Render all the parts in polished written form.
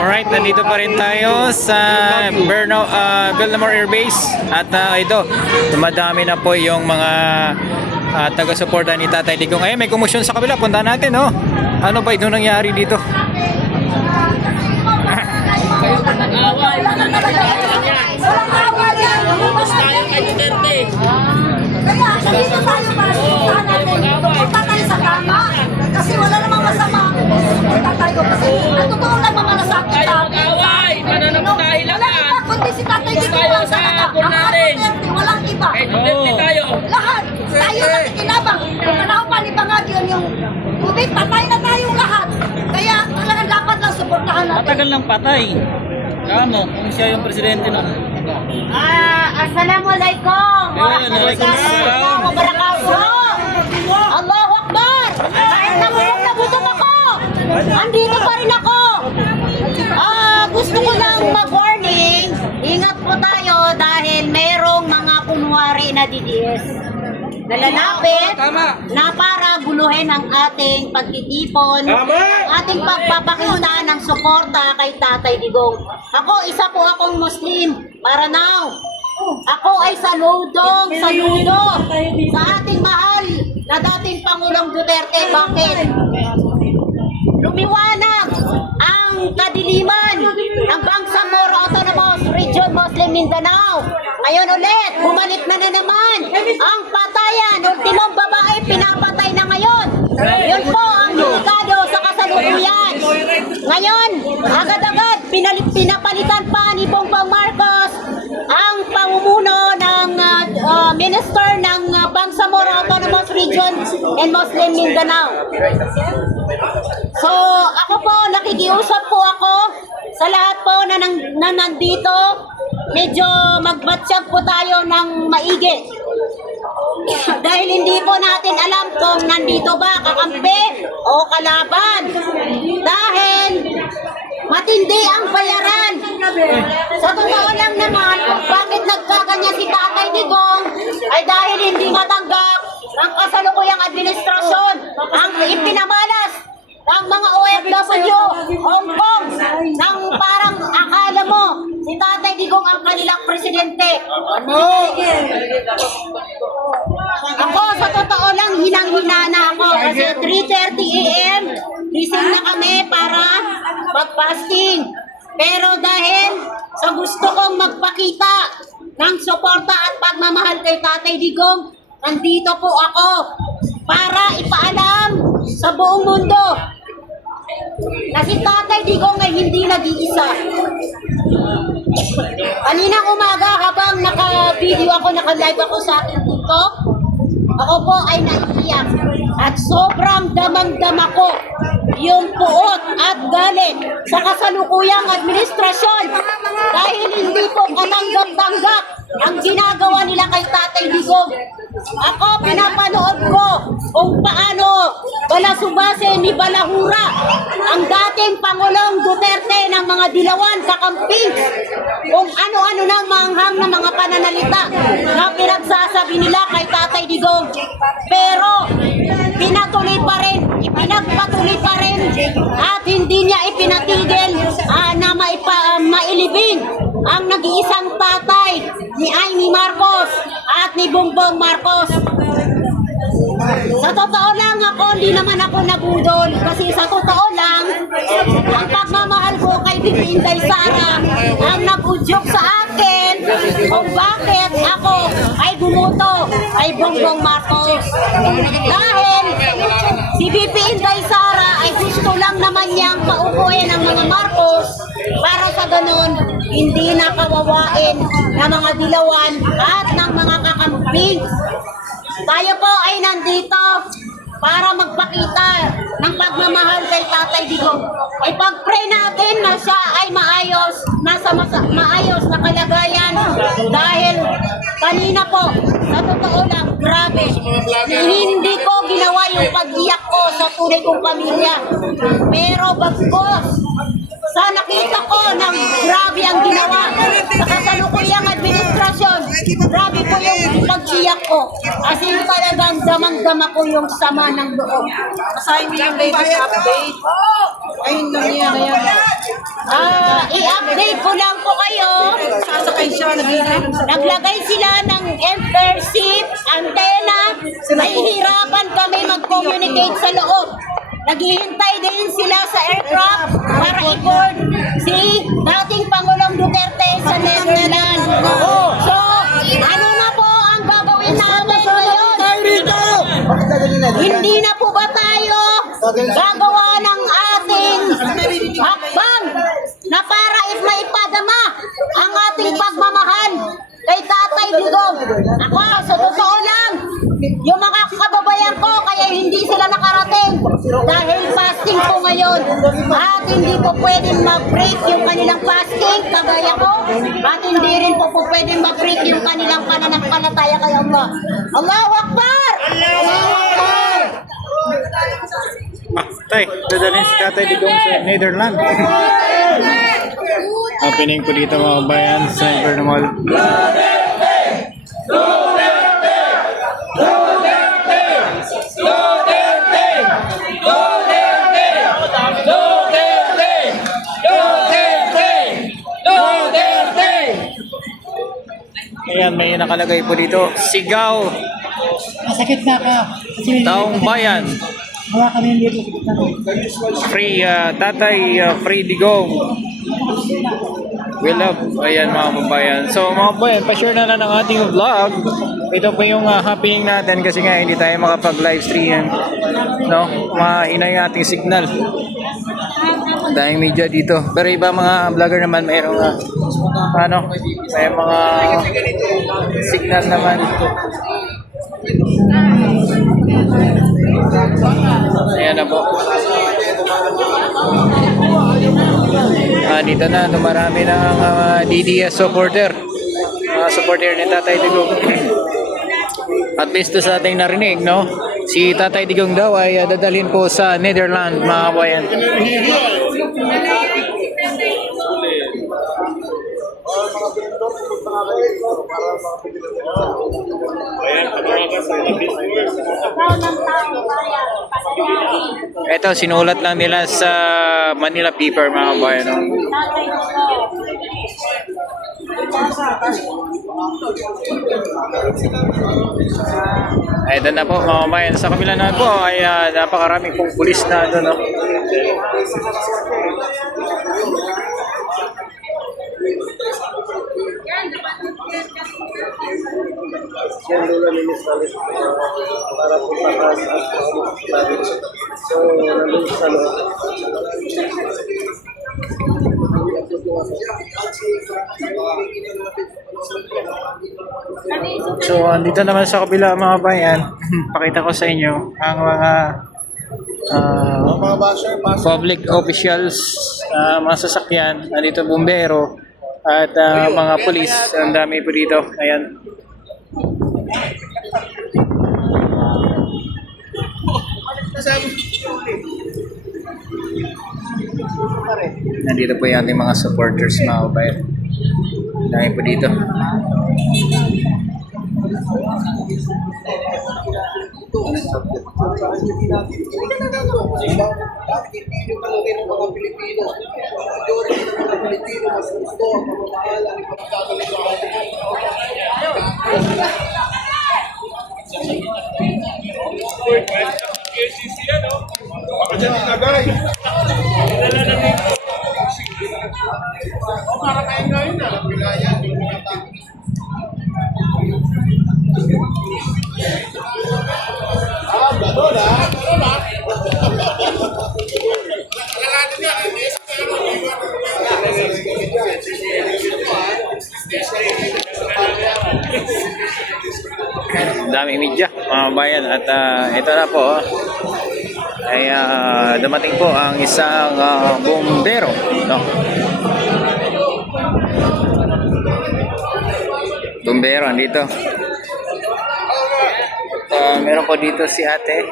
Alright, nandito pa rin tayo sa Bellamore Air Base. At ito, dumadami na po yung mga taga-suporta ni Tatay Digong. Ngayon, may kumusyon sa kabila. Punta natin, oh. Ano ba ito nangyari dito? Kasi wala namang masama. Tatay ko kasi ang totoo lang mamalasakit sa akin. Mananaputahin lang Wala yan. iba, kundi si Tatay Digong Tayo lang sa talaga. hapon Ang natin. Duterte, walang iba. Duterte tayo. Lahat. Tayo nakikinabang. Kung panahon pa ni Pangadion yung tubig, patay na tayong lahat. Kaya talagang dapat lang suportahan natin. Matagal ng patay. Kamo, kung siya yung presidente ng... Assalamualaikum Waalaikumsalam. wabarakatuh. Allahu Akbar. Kahit nagutom ako, andito pa rin ako. Gusto ko lang mag-warning. Ingat po tayo dahil merong mga kunwari na DDS na lalapit na para guluhin ang ating pagtitipon, ating pagpapakita ng suporta kay Tatay Digong. Ako, isa po akong Muslim, Maranao. Ako ay saludo sa ating mahal na dating Pangulong Duterte. Bakit? Lumiwanag ang kadiliman ng Bangsamoro Autonomous Region Muslim Mindanao. Ngayon ulit, bumalik na naman ang patayan. Ultimong babae, pinapatay na ngayon. Yun po ang delikado sa kasalukuyan. Ngayon, agad-agad, pinapalitan pa ni Bongbong Marcos ang pamumuno ng Minister ng Bangsamoro Autonomous Region and Muslim Mindanao. So, ako po, nakikiusap po ako sa lahat po na nandito. Medyo magbatsyag po tayo ng maigi. Dahil hindi po natin alam kung nandito ba kakampi o kalaban. Dahil matindi ang bayaran. Sa totoo lang naman, bakit nagkaganyan si Tatay Digong ay dahil hindi matanggap ng kasalukuyang administrasyon ang ipinamalas ng mga OFW, Hong Kong, nang parang akala mo si Tatay Digong ang kanilang presidente. Ako, sa totoo lang, hinang-hina na ako kasi 3:30 AM, gising na kami para mag-fasting. Pero dahil sa gusto kong magpakita ng suporta at pagmamahal kay Tatay Digong, nandito po ako para ipaalam sa buong mundo na si Tatay Digong ay hindi nag-iisa. Kaninang umaga habang naka-video ako, naka-live ako sa aking TikTok, ako po ay naiiyak at sobrang damang-dama ko yung puot at galit sa kasalukuyang administrasyon dahil hindi po katanggap-tanggap ang ginagawa nila kay Tatay Digong. Ako, pinapanood ko kung paano balasubase ni Balahura ang dating Pangulong Duterte ng mga dilawan kakamping, kung ano-ano nang manghang na mga pananalita na pinagsasabi nila kay Tatay Digong. Pero pinatuloy pa rin, ipinagpatuloy pa rin at hindi niya ipinatigil na mailibing ang nag-iisang tatay ni Amy Marcos at ni Bongbong Marcos. Sa totoo lang ako, hindi naman ako nabudol kasi sa totoo lang, ang pagmamahal ko kay Bibi Inday Sara ang nag-udyok sa akin kung bakit ako ay bumuto kay Bongbong Marcos. Dahil si Bibi Inday Sara ay gusto lang naman niyang paupuin ang mga Marcos para sa ganun hindi na kawawain ng mga dilawan at ng mga kakamping. Tayo po ay nandito para magpakita ng pagmamahal kay Tatay Digong. Ipag-pray natin na siya ay maayos, nasa maayos na kalagayan dahil kanina po, sa totoo lang, grabe. Hindi ko ginawa yung pag-iyak ko sa tunay kong pamilya. Pero bagkos, sa nakita ko ng grabe ang ginawa sa kasalukuyang administrasyon, grabe po yung pag-iyak ko. As in talagang damang-dama ko yung sama ng loob. Asahin niyo yung latest update. Ayun lang yan, ayan. I-update ko lang po kayo. Naglagay sila ng airship, antenna. Nahihirapan kami mag-communicate sa loob. Naghihintay din sila sa aircraft para i-board si dating Pangulong Duterte sa Netherlands. So, ano na po ang gagawin natin ngayon? Hindi na po ba tayo gagawa ng ating hakbang na para maipadama ang ating pagmamahal kay Tatay Digong? Ako, sa totoo lang, yung mga kababayan ko, kaya hindi sila nakarating dahil fasting po ngayon. At hindi po pwedeng mag-break yung kanilang fasting, kagaya ko. At hindi rin po pwedeng mag-break yung kanilang pananampalataya kay Allah. Allahu Akbar! Allahu Akbar! Tay, dadalhin si Tatay Digong sa Netherlands. Opening po dito mga bayan sa Inferno Mall. Ayan, may nakalagay po dito. Sigaw, Masakit na ka. Kasi taong bayan. wala kami dito. Free Tatay Free Digong. We love. Ayan mga kababayan. So mga kababayan, pa-share na lang ng ating vlog. Ito po yung happening natin kasi nga hindi tayo makapag-live stream. No? Mahina yung ating signal. Dahil media dito. Pero iba mga vlogger naman mayroong may mga signal naman. Ayan na po. Dito na, dumarami ng DDS supporter. Mga supporter ni Tatay Digong. At least to sa ating narinig, no? Si Tatay Digong daw ay dadalhin po sa Netherlands, mga kabayan. Ito, sinulat lang nila sa Manila paper, mga kabayan. No? Ito na po mga kabayan. Sa kabila na po ay napakaraming pong pulis na doon. No? Para po takas at so nandun sa loob. So andito naman sa kabila mga bayan, pakita ko sa inyo ang mga public officials, mga sasakyan, andito bumbero at mga pulis, ang dami po dito. Ayan. Nandito po yung ating mga supporters, mga kabayan. Dami po dito. Dami media mga bayan at ito na po ay dumating po ang isang bombero, no? Bombero andito. Meron po dito si ate.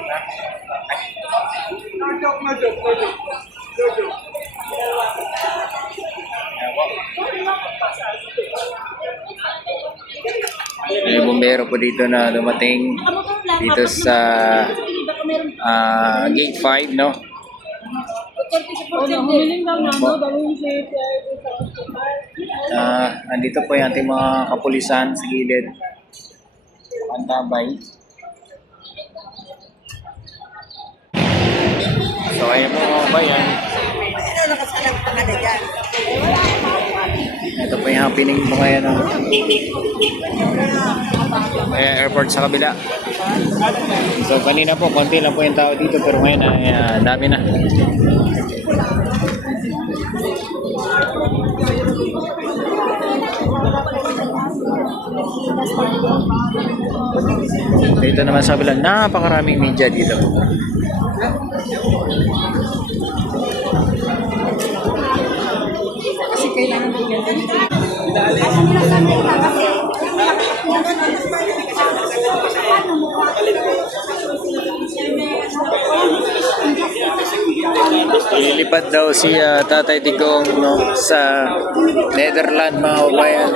May bombero po dito na dumating dito sa gate 5, no? Andito po yung ating mga kapulisan sa gilid. Ang tabay. So ayun po mga bayan. Ito po yung happening po ngayon ng airport sa kabila. So kanina po konti lang po yung tao dito pero ngayon ay dami na. Dito naman sa kabila, napakaraming media dito. Lilipat daw si Tatay Digong sa Netherlands mga kabayan.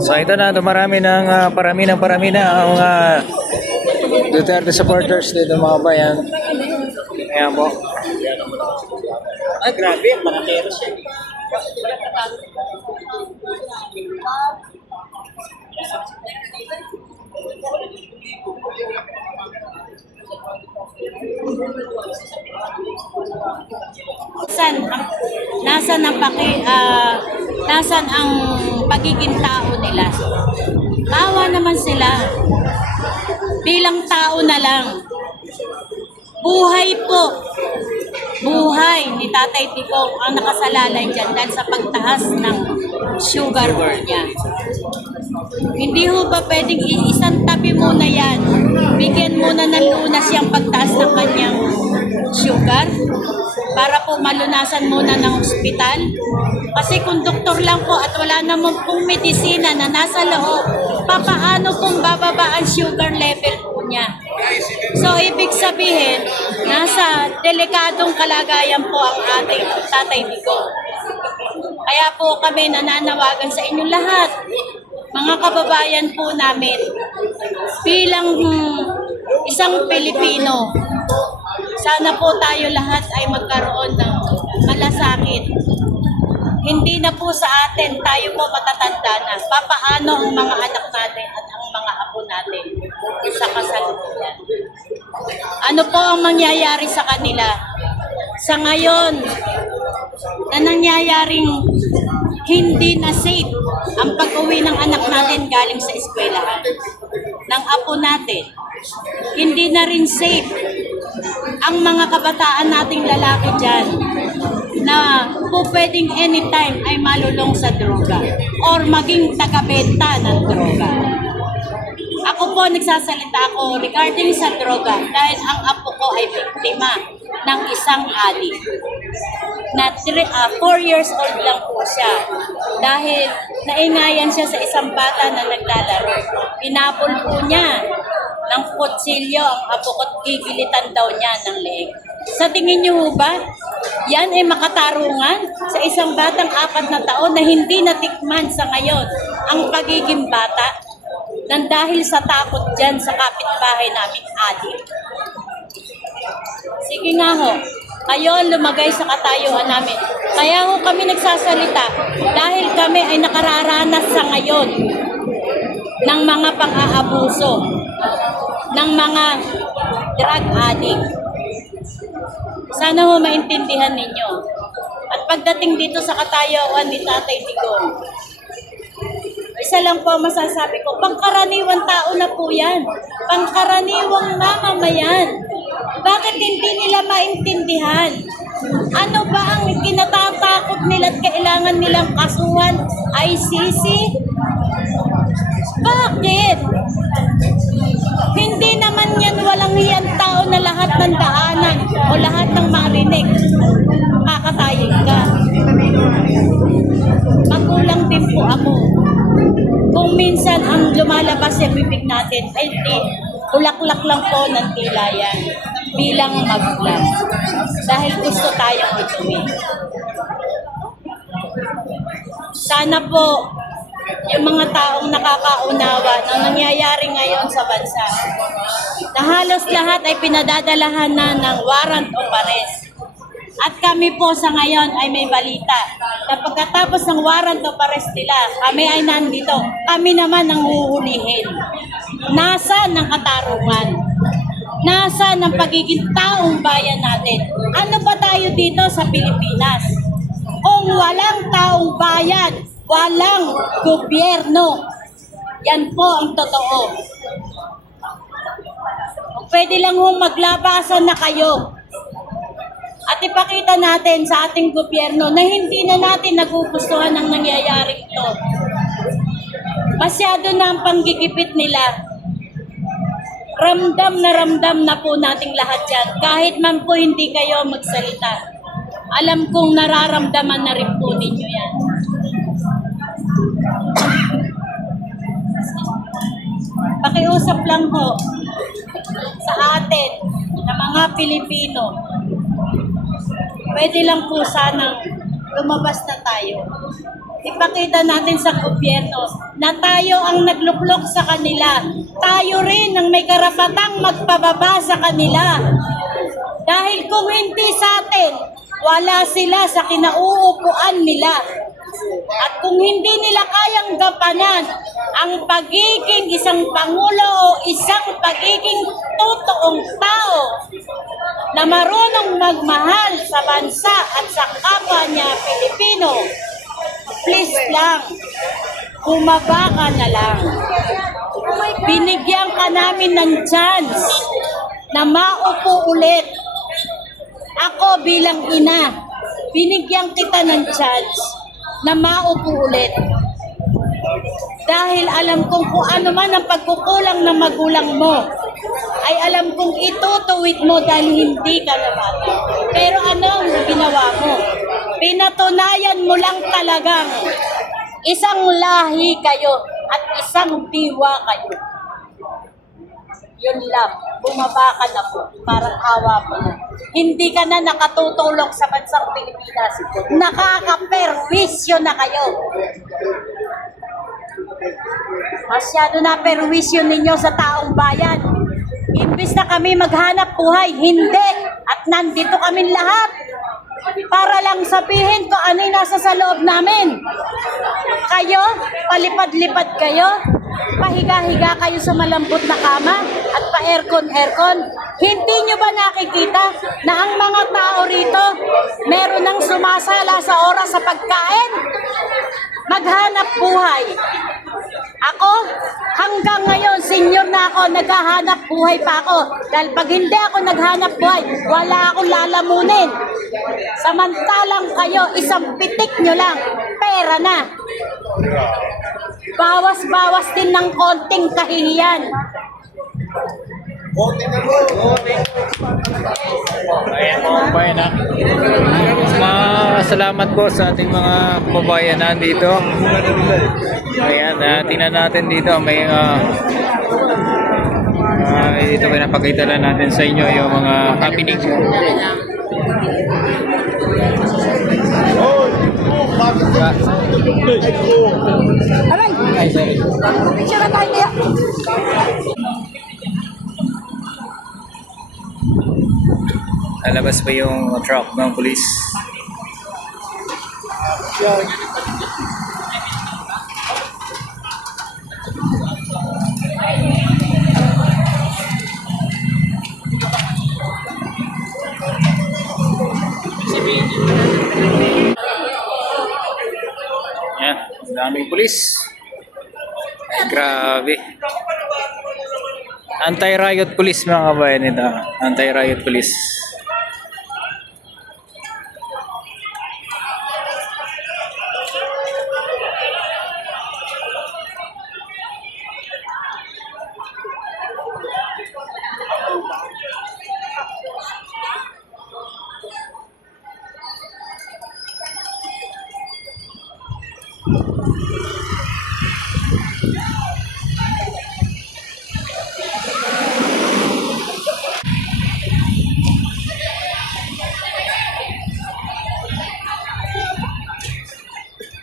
So ito na, marami ng ang mga Duterte supporters dito mga bayan. Ayan po. Grabe, mga teros yan. Nasaan ang pagiging tao nila? Tawa naman sila. Bilang tao na lang. Buhay po. Buhay ni Tatay Digong ang nakasalalay dyan dahil sa pagtaas ng sugar niya. Hindi ho ba pwedeng isang tabi muna yan? Bigyan muna ng lunas yung pagtaas ng kanyang sugar para po malunasan muna ng ospital. Kasi kung doktor lang po at wala naman pong medisina na nasa loob, papaano pong bababa ang sugar level po niya? So, ibig sabihin, nasa delikadong kalagayan po ang ating Tatay Digong. Kaya po kami nananawagan sa inyo lahat, mga kababayan po namin, bilang isang Pilipino, sana po tayo lahat ay magkaroon ng malasakit. Hindi na po sa atin, tayo po matatanda na. Papaano ang mga anak natin at ang mga apo natin sa kasalukuyan? Ano po ang mangyayari sa kanila? Sa ngayon, na nangyayaring hindi na safe ang pag-uwi ng anak natin galing sa eskwelahan, ng apo natin. Hindi na rin safe ang mga kabataan nating lalaki dyan na po pwedeng anytime ay malulong sa droga or maging tagabenta ng droga. Ako po, nagsasalita ako regarding sa droga dahil ang apo ko ay biktima ng isang adik na 4 years old lang po siya dahil naingayan siya sa isang bata na naglalaro. Pinapol po niya ng kutsilyo ang apo ko at gigilitan daw niya ng leeg. Sa tingin niyo ba, yan ay makatarungan sa isang batang 4 na taon na hindi natikman sa ngayon ang pagiging bata nang dahil sa takot dyan sa kapitbahay naming adik? Sige nga ho, kayo ang lumagay sa katayuan namin. Kaya ho kami nagsasalita dahil kami ay nakararanas sa ngayon ng mga pang-aabuso, ng mga drug addict. Sana ho maintindihan ninyo. At pagdating dito sa katayuan ni Tatay Digong, isa lang po masasabi ko, pangkaraniwang tao na po yan. Pangkaraniwang mamamayan. Bakit hindi nila maintindihan? Ano ba ang kinatatakot nila at kailangan nilang kasuhan? ICC? Bakit? Hindi naman yan walang hiyang tao na lahat ng daanan o lahat ng marinig. Kakatayin ka. Magulang din po ako. Kung minsan ang lumalabas sa bibig natin ay ulaklak lang po ng tila yan bilang magulang. Dahil gusto tayong itumi. Sana po yung mga taong nakakaunawa ng nangyayari ngayon sa bansa. Na halos lahat ay pinadadalahan na ng warrant of arrest. At kami po sa ngayon ay may balita na pagkatapos ng warrant of arrest nila, kami ay nandito. Kami naman ang huhulihin. Nasaan ang katarungan? Nasaan ang pagiging taong bayan natin? Ano ba tayo dito sa Pilipinas? Kung walang taong bayan, walang gobyerno. Yan po ang totoo. Pwede lang hong maglabasan na kayo. At ipakita natin sa ating gobyerno na hindi na natin nagugustuhan ang nangyayari ito. Masyado na ang panggigipit nila. Ramdam na po nating lahat yan. Kahit man po hindi kayo magsalita. Alam kong nararamdaman na rin po ninyo yan. Pakiusap lang po sa atin na mga Pilipino. Pwede lang po sanang lumabas na tayo. Ipakita natin sa gobyerno na tayo ang nagluklok sa kanila. Tayo rin ang may karapatang magpababa sa kanila. Dahil kung hindi sa atin, wala sila sa kinauupuan nila. At kung hindi nila kayang gampanan ang pagiging isang pangulo o isang pagiging totoong tao na marunong magmahal sa bansa at sa kapwa niya Pilipino, please lang, bumaba ka na lang. Binigyan ka namin ng chance na maupo ulit. Ako bilang ina, binigyan kita ng chance na maupo ulit. Dahil alam kong kung ano man ang pagkukulang ng magulang mo, ay alam kong itutuwid mo dahil hindi ka naman. Pero ano ang ginawa mo? Pinatunayan mo lang talagang isang lahi kayo at isang diwa kayo. Yun lang, bumaba ka na po, parang awa mo na. Hindi ka na nakatutulong sa bansang Pilipinas. Nakaka-perwisyo na kayo. Masyado na perwisyo ninyo sa taong bayan. Imbis na kami maghanap buhay, hindi. At nandito kami lahat para lang sabihin kung ano yung nasa sa loob namin. Kayo, palipad-lipad kayo, pahiga-higa kayo sa malambot na kama at pa-aircon-aircon. Hindi nyo ba nakikita na ang mga tao rito meron nang sumasala sa oras sa pagkain? Maghanap buhay. Ako, hanggang ngayon, senior na ako, naghahanap buhay pa ako. Dahil pag hindi ako naghanap buhay, wala akong lalamunin. Samantalang kayo, isang pitik nyo lang, pera na. Bawas-bawas din ng konting kahihiyan. Ayan mga kabayan ha. Salamat po sa ating mga kababayan na dito. Ayan, tingnan natin dito. May ito pinapakita lang natin sa inyo yung mga happening. Ay, sorry. Lalabas pa yung truck ng pulis. Yan, daming pulis. Ay, grabe. Anti-riot police mga kabayan ito. Anti-riot police.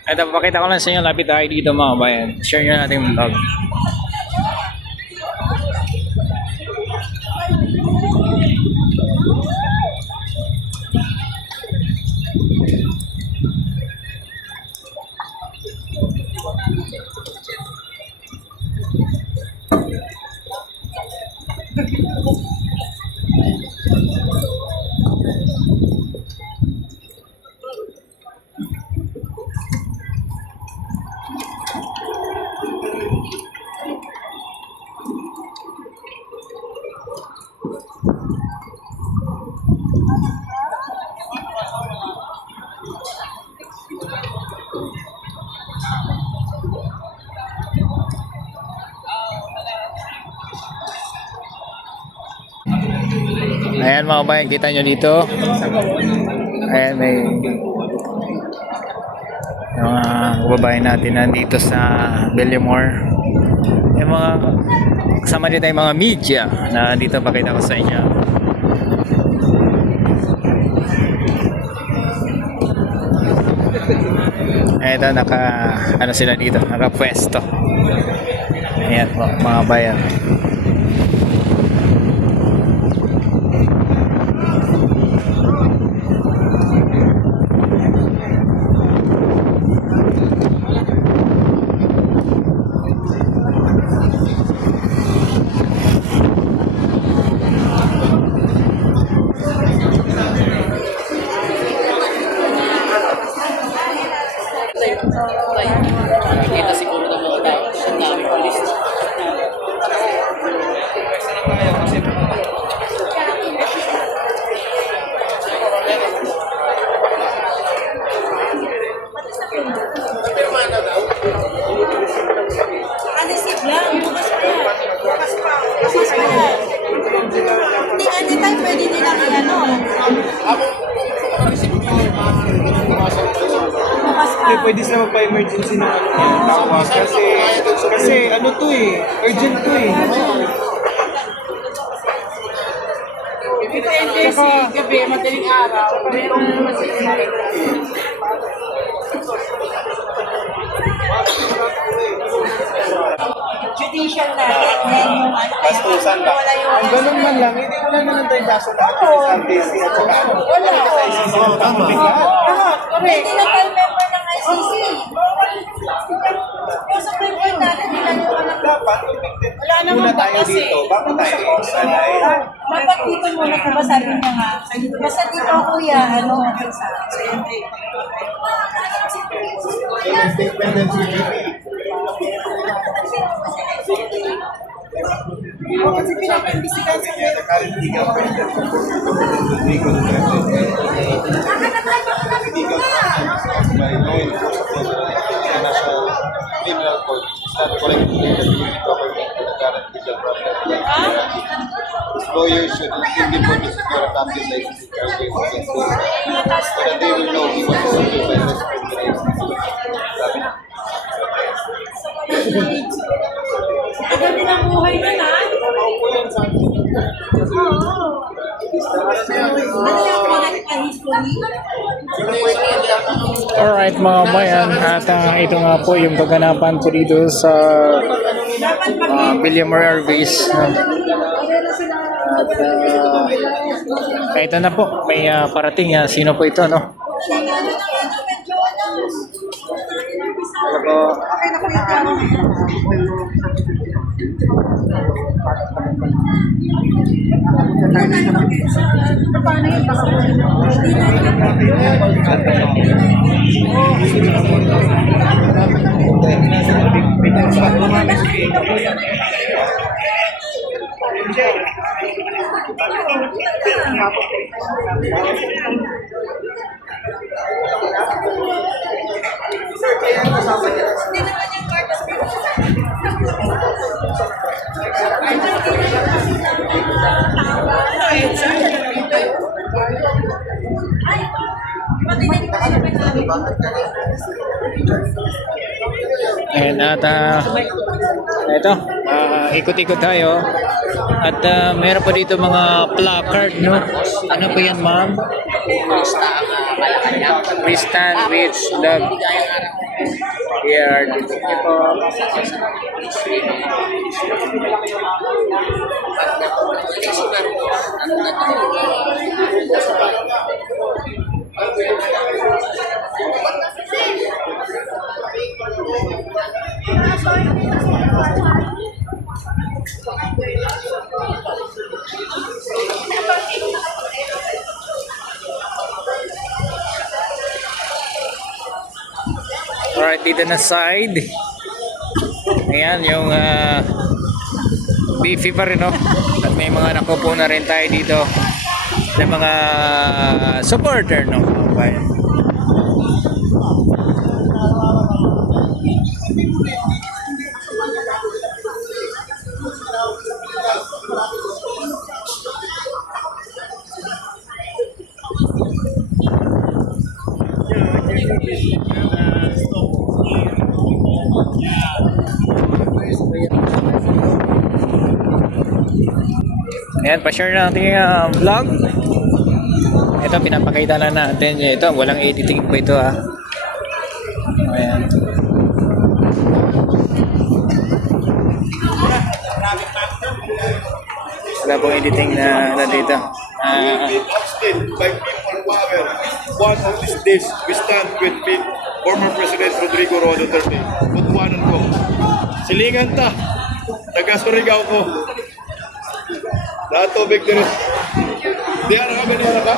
Ito, papakita ko lang sa inyo, lapit tayo dito mga bayan. Share nyo natin yung vlog. Ayan mga bayan, kita nyo dito. Ayan, may yung mga kababayan natin nandito sa Bellemore. Yung mga kasama dito yung mga media na dito pakita ko sa inyo. Ito, ano sila dito, nakapwesto. Ayan po, mga bayan. Nakikita siguro ng mga tao. Ang dami polis na. Anisip lang, bukas pa yan. Bukas pa. Bukas pa yan. Hindi, anytime pwede nilang ano. Bukas pa. Hindi, pwede sila magpa-emergency ng ano yan, tawag. Kasi ano to eh, urgent to eh. Depende si gabi, madaling araw. Judicial natin, then yung ano, Bastusan ba? wala yung Ang ganun man lang, hindi wala naman tayong kaso lahat sa RTC at saka ano. Wala. Sa ICC ng tama bigla. Hindi na tayo member ng ICC. Yung Supreme Court natin, hindi na yung anak. Dapat convicted Wala naman muna tayo batas eh. dito bago tayo i-extradite. Dapat dito muna kung sabi niya nga. Basta dito kuya, ano, sa Independent CGP. kasi pinag-imbisigan sa Current legal legal by law enforcement international criminal court. It's not correct to say that we need government to the current legal problem. Lawyers should independently secure a captive license in charging against him so that they will know he was assaulted by the Sabi na. Ang ganda ng buhay na na. Ano yung pinag-history? Alright mga bayan, at ito nga po yung kaganapan po dito sa Bellemore Air Base. At ito na po, may parating. Sino po ito, no? Okay na po yung And at ito, ikot-ikot tayo. At meron pa dito mga placard, no? Ano po yan, ma'am? We stand with the PRRD. Alright, dito na side. Ayan, yung beefy pa rin, no? At may mga nakupo na rin tayo dito ng mga supporter, no? Bayan. Ayan, pa-share natin yung vlog. Ito, pinapakita na natin. Ito, walang editing po ito, ha. Ayan. Wala pong editing na dito. Austin, by people power, one of these days, we stand with former President Rodrigo Roa Duterte. Butuanan ko. Silingan ta. Taga-Surigao ko. Lahat tubig din. Di ka ka?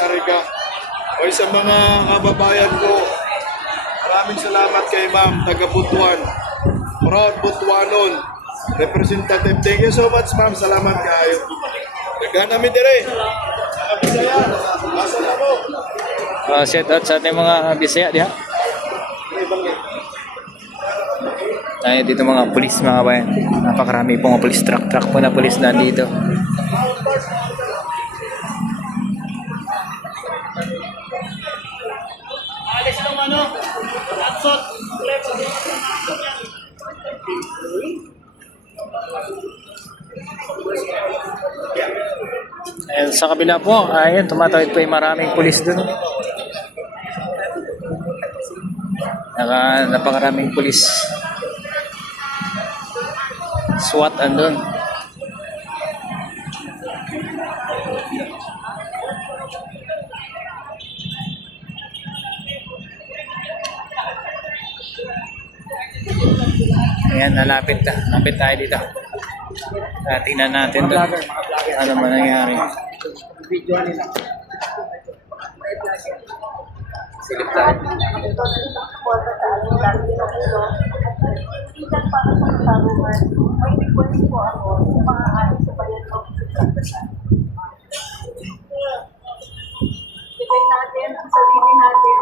Ariga. O sa mga kababayan ko, maraming salamat kay Ma'am, taga Butuan. Proud Butuanon. Representative. Thank you so much, Ma'am. Salamat kayo. Naghanami dire. Mga Bisaya. Asa na mo? Shout out sa ating mga Bisaya diha. Tayo dito mga pulis, mga bayan. Napakarami po mga pulis, truck po na pulis na dito. Alis ng ano? Atsot. And sa kabila po, ayun, tumatawid po yung maraming pulis dun. Napakaraming pulis. SWAT andun. Ayan, nalapit tayo dito. Tingnan natin doon. Ano ba nangyari? Silip tayo. May request po ako sa mga ating sa bayan ng Ibig natin ang sarili natin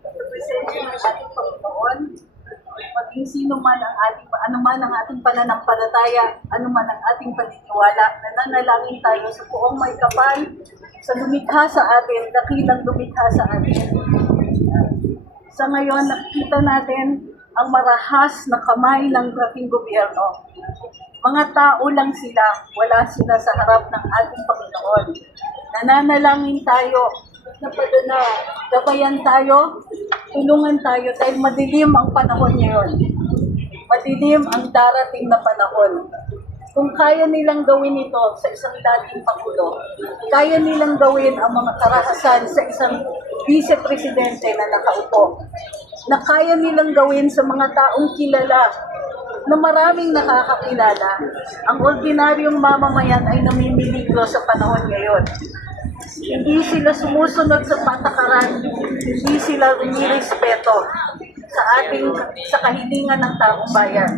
sa presensya ng ating Panginoon, maging sino man ang ating, ano man ang ating pananampalataya, ano man ang ating paniniwala, nananalangin tayo sa buong may kapal, sa lumikha sa atin, dakilang lumikha sa atin. Sa ngayon, nakikita natin ang marahas na kamay ng ating gobyerno. Mga tao lang sila, wala sila sa harap ng ating Panginoon. Nananalangin tayo, na gabayan tayo, tulungan tayo dahil madilim ang panahon ngayon. Madilim ang darating na panahon. Kung kaya nilang gawin ito sa isang dating Pangulo, kaya nilang gawin ang mga karahasan sa isang vice-presidente na nakaupo, na kaya nilang gawin sa mga taong kilala na maraming nakakakilala, ang ordinaryong mamamayan ay namimiligro sa panahon ngayon. Hindi sila sumusunod sa patakaran, hindi sila rumirespeto sa kahilingan ng taong bayan.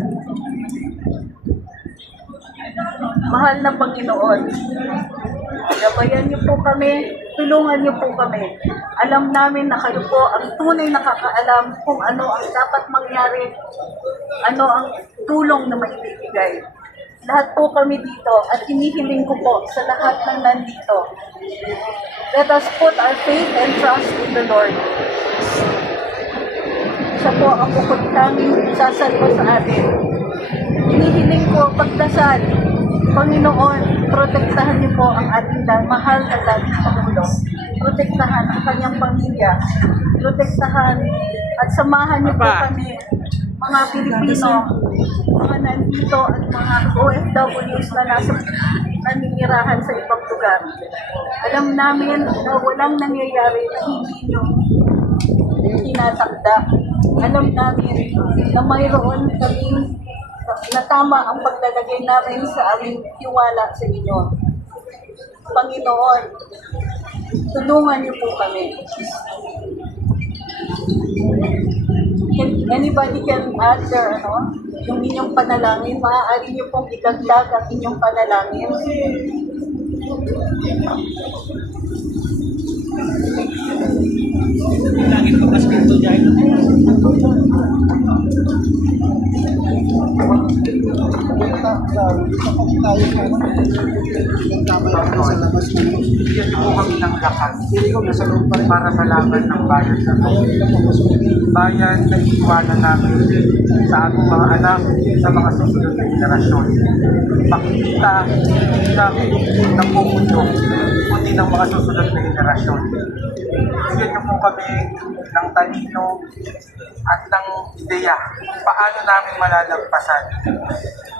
Mahal na Panginoon, gabayan niyo po kami, tulungan niyo po kami. Alam namin na kayo po ang tunay nakakaalam kung ano ang dapat mangyari, ano ang tulong na maibibigay. Lahat po kami dito at hinihiling ko po sa lahat ng nandito. Let us put our faith and trust in the Lord. Siya po ang bukod kaming sasalpo sa atin. Hinihiling ko pagdasal, Panginoon, protektahan niyo po ang ating mahal na dating Pangulo. protektahan ang kanyang pamilya, protektahan at samahan niyo po kami, mga Pilipino, mga nandito at mga OFWs na naninirahan sa ibang lugar. Alam namin na walang nangyayari na hindi niyo tinatakda. Alam namin na mayroon kaming na tama ang paglalagay namin sa aming tiwala sa inyo. Panginoon, tulungan niyo po kami. Anybody can add their, yung inyong panalangin, maaari niyo pong idagdag ang inyong panalangin. Bigyan po kami ng lakas para sa laban ng bayan na ito. Bayan na iiwanan namin sa ating mga anak, sa mga susunod na henerasyon. Makikita hindi lang ng buong mundo, kundi ng mga susunod na henerasyon. Bigyan niyo po kami ng talino at ng ideya paano namin malalagpasan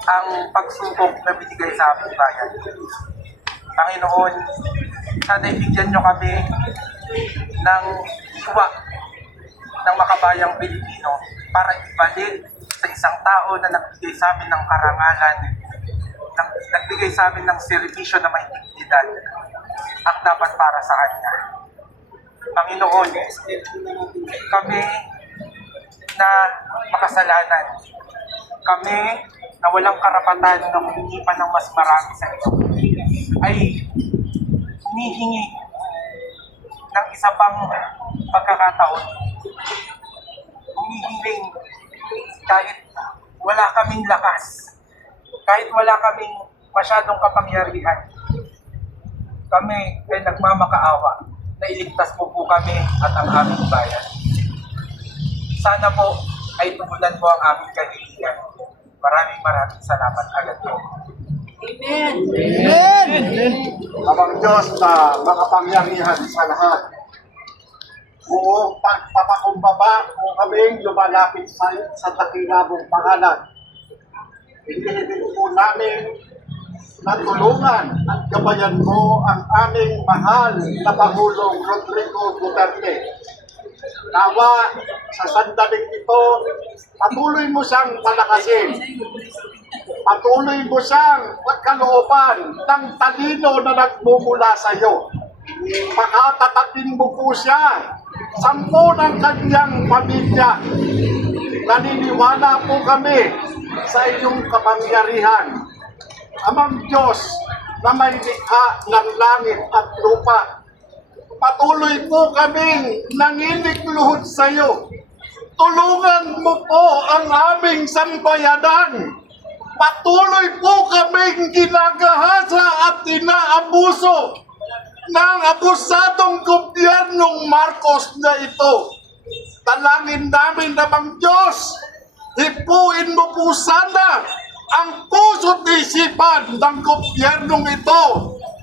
ang pagsubok na binigay sa aming bayan. Panginoon, sana ibigyan niyo kami ng hiwa ng makabayang Pilipino para ibalik sa isang tao na nagbigay sa amin ng karangalan, nagbigay sa amin ng serbisyo na may dignidad ang dapat para sa Kanya. Panginoon, kami na makasalanan, kami na walang karapatan na humingi pa ng mas marami sa iyo, ay humihingi ng isa pang pagkakataon. Humihiling kahit wala kaming lakas, kahit wala kaming masyadong kapangyarihan, kami ay nagmamakaawa na iligtas mo po kami at ang aming bayan. Sana po ay tugunan mo ang aming kahilingan. Maraming salamat agad po. Amen. Amang Diyos na makapangyarihan sa lahat. Buong pagpapakumbaba kung kaming lumalapit sa dakila mong pangalan. Pinilipin po namin na tulungan at gabayan mo ang aming mahal na Pangulong Rodrigo Duterte. Nawa sa sandaling ito, patuloy mo siyang palakasin. Patuloy mo siyang pagkalooban ng talino na nagmumula sa iyo. Pakatatatin mo po siya, 10 ng kanyang pamilya. Naniniwala po kami sa iyong kapangyarihan. Amang Diyos na may likha ng langit at lupa. Patuloy po kaming nanginikluhod sa iyo. Tulungan mo po ang aming sambayanan. Patuloy po kaming ginagahasa at inaabuso ng abusadong gobyernong Marcos na ito. Talangin namin namang Diyos, hipuin mo po sana ang puso't isipan ng gobyernong ito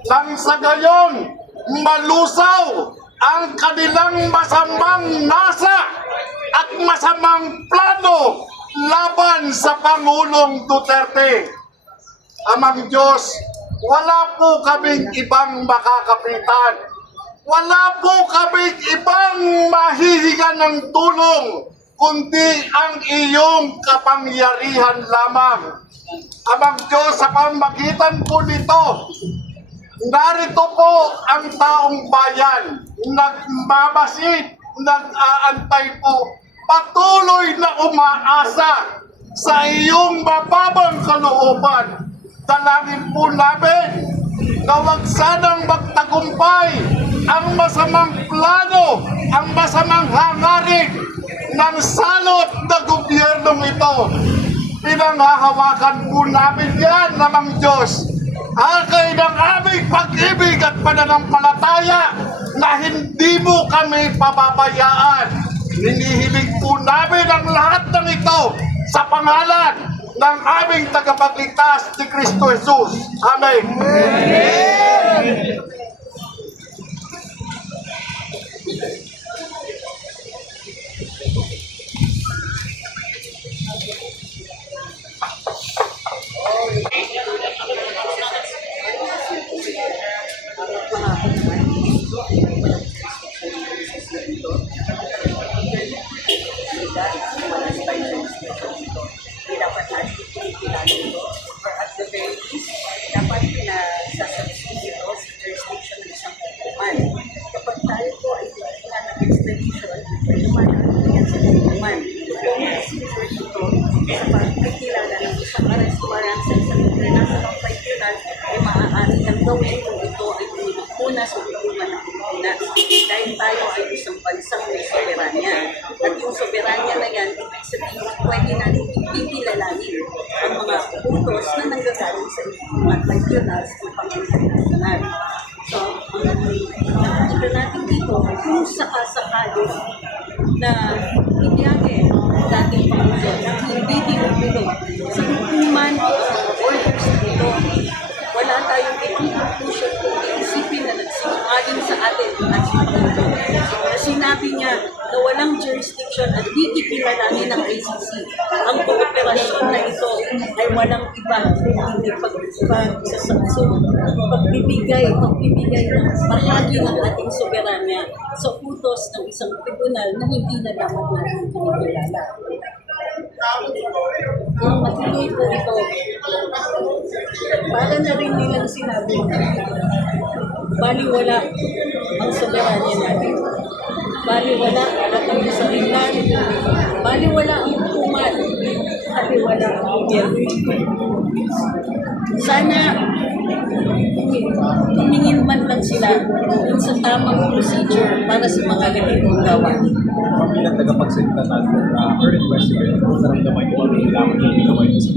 nang sa gayon malusaw ang kanilang masamang nasa at masamang plano laban sa Pangulong Duterte. Amang Diyos, wala po kaming ibang makakapitan. Wala po kaming ibang mahihiga ng tulong, kundi ang iyong kapangyarihan lamang. Amang Diyos, sa pamagitan po nito, narito po ang taong bayan, nagmamasid, nag-aantay po, patuloy na umaasa sa iyong mababang kalooban. Dalangin po namin na wag sanang magtagumpay ang masamang plano, ang masamang hangarin ng salot na gobyernong ito. Pinanghahawakan po namin yan namang Diyos. Hakay ng aming pag-ibig at pananampalataya na hindi mo kami pababayaan. Hinihiling po namin ang lahat ng ito sa pangalan ng aming tagapagligtas ni Kristo Jesus. Amen. Una sa kulungan ng Pilipinas. Dahil tayo ay isang bansang may soberanya. At yung soberanya na yan, ibig sabihin, pwede natin ipipilalanin ang mga utos na nanggagaling sa mga tribunals ng Panginoon. So, nakikita natin dito, kung sakasakali na ibiyake dating Panginoon na hindi dinulog sa hukuman o sa orders na ito, wala tayong ibang conclusion kung iisipin na nagsinungaling sa atin ang ating Panginoon. Na sinabi niya na walang jurisdiction at di kikilalanin ng ICC. Ang kooperasyon na ito ay walang iba hindi pagbibigay ng bahagi ng ating soberanya sa utos ng isang tribunal na hindi na dapat natin kinikilala. Kung matuloy po ito, para na rin nilang sinabi, baliwala ang soberanya natin. Baliwala ang ating sarilan, baliwala ang hukuman, baliwala ang gobyerno. Sana tumingin man lang sila dun sa tamang procedure para sa mga ganitong gawa. Bilang tagapagsalita natin, current president, naramdaman niyo ang kailangan niyo ginawa niyo sa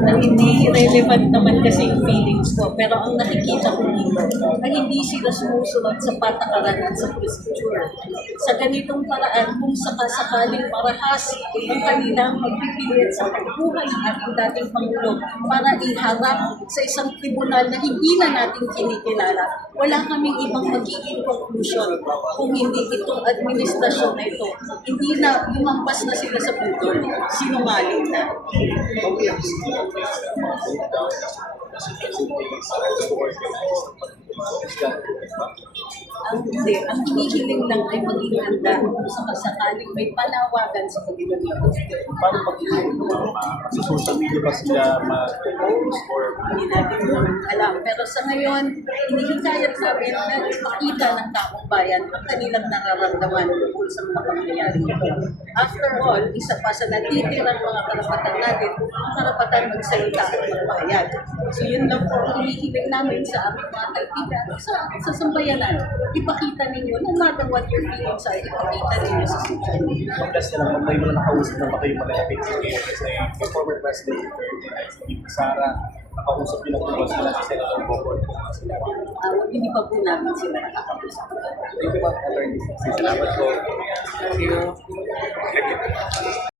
Na hindi relevant naman kasi yung feelings ko, pero ang nakikita ko dito ay hindi sila sumusunod sa patakaran at sa procedure. Sa ganitong paraan, kung sakasakaling marahas ang kanilang magpipilit sa pagbuhay ng ating dating Pangulo para iharap sa isang tribunal na hindi na natin kinikilala, wala kaming ibang magiging conclusion kung hindi itong administrasyon na ito. Hindi na lumampas na sila sa budol, sinungaling na. Ang hinihiling lang ay maging handa kung sakasakaling may panawagan sa kabilang ito. Paano pag-iisip sa social media ba sila mag-post or Hindi natin naman alam. Pero sa ngayon, hinihikayat namin na ipakita ng taong bayan ang kanilang nararamdaman tungkol sa mga pangyayari ito. After all, isa pa sa natitirang mga karapatan natin, ang karapatan magsalita at magpahayag. So yun lang po ang hinihiling namin sa aming mga kaibigan sa sambayanan. Ipakita ninyo, no matter what your feelings are, ipakita ninyo sa social media. plus na lang may mga nakausap na ba kayo malalapit sa inyo kasi yung former president Sara nakausap nila kung sila sa Senator Bocor sila. Hindi pa po namin sila nakakausap. Thank you, Attorney. Salamat po. Thank you.